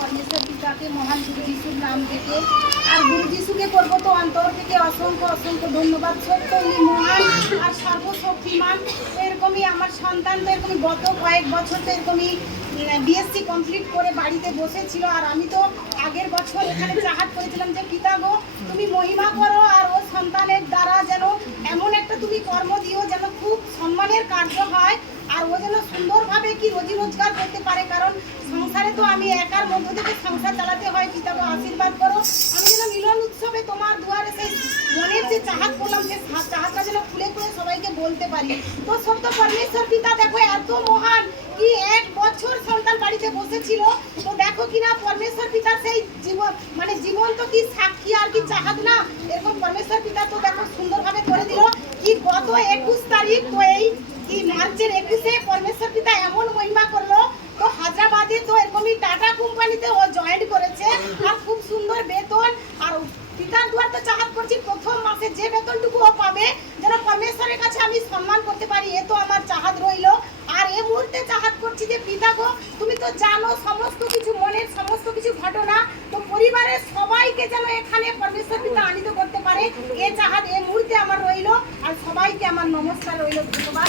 परमेश्वर पिता के महान गुरु जीशुर नाम থেকে আর গুরু যিশুকে করব তো অন্তর থেকে অসংখ্য অসংখ্য ধন্যবাদ। সত্য উনি মহান আর সর্বশক্তিমান। এরকমই আমার সন্তান তো এরকমই গত কয়েক বছর তো এরকমই বিএসসি কমপ্লিট করে বাড়িতে বসেছিল। আর আমি তো আগের বছর এখানে চাহাত করেছিলাম যে পিতা গো তুমি মহিমা করো আর ও সন্তানের দ্বারা যেন এমন একটা তুমি কর্ম দিও যেন খুব সম্মানের কার্য হয় আর ও যেন সুন্দরভাবে কি রোজি রোজগার করতে পারে। কারণ সংসারে তো আমি একার মধ্য থেকে সংসার চালাতে হয়। পিতাকে আশীর্বাদ করো আমি যেন মিলন উৎসবে তোমার দুয়ারে সেই মনের যে চাহাত করলাম যে চাহাতটা যেন খুলে খুলে সবাইকে বলতে পারি। তো সত্য পরমেশ্বর পিতা দেখো এত মহান কি এক বছর সন্তান বাড়িতে বসেছিল। তো দেখো কিনা পরমেশ্বর পিতা সেই জীবন মানে জীবন তো কি সাক্ষী আর কি চাহাত না এরকম পরমেশ্বর পিতা তো দেখো সুন্দরভাবে করে দিল কি গত 21 তারিখ তো এই কি মার্চের 21-এ পরমেশ্বর পিতা এমন মহিমা করলো। তো হায়দ্রাবাদে তো এরকমই টাটা কোম্পানিতে ও জয়েন করেছে আর খুব সুন্দর বেতন। আর পিতার দুয়ার তো চাহাত করছি প্রথম মাসে যে বেতনটুকু ও পাবে যেন পরমেশ্বরের কাছে আমি সম্মান করতে পারি এ তো আমার চাহাত রইল। আর এই মুহূর্তে চাহাত করছি যে পিতা গো তুমি তো জানো সমস্ত কিছু মনের সমস্ত কিছু ঘটনা। তো পরিবারের সবাইকে যেন এখানে পরমেশ্বর পিতা আনিত করতে পারে এ চাহাত এই মুহূর্তে আমার রইল। আর সবাইকে আমার নমস্কার রইল। ধন্যবাদ।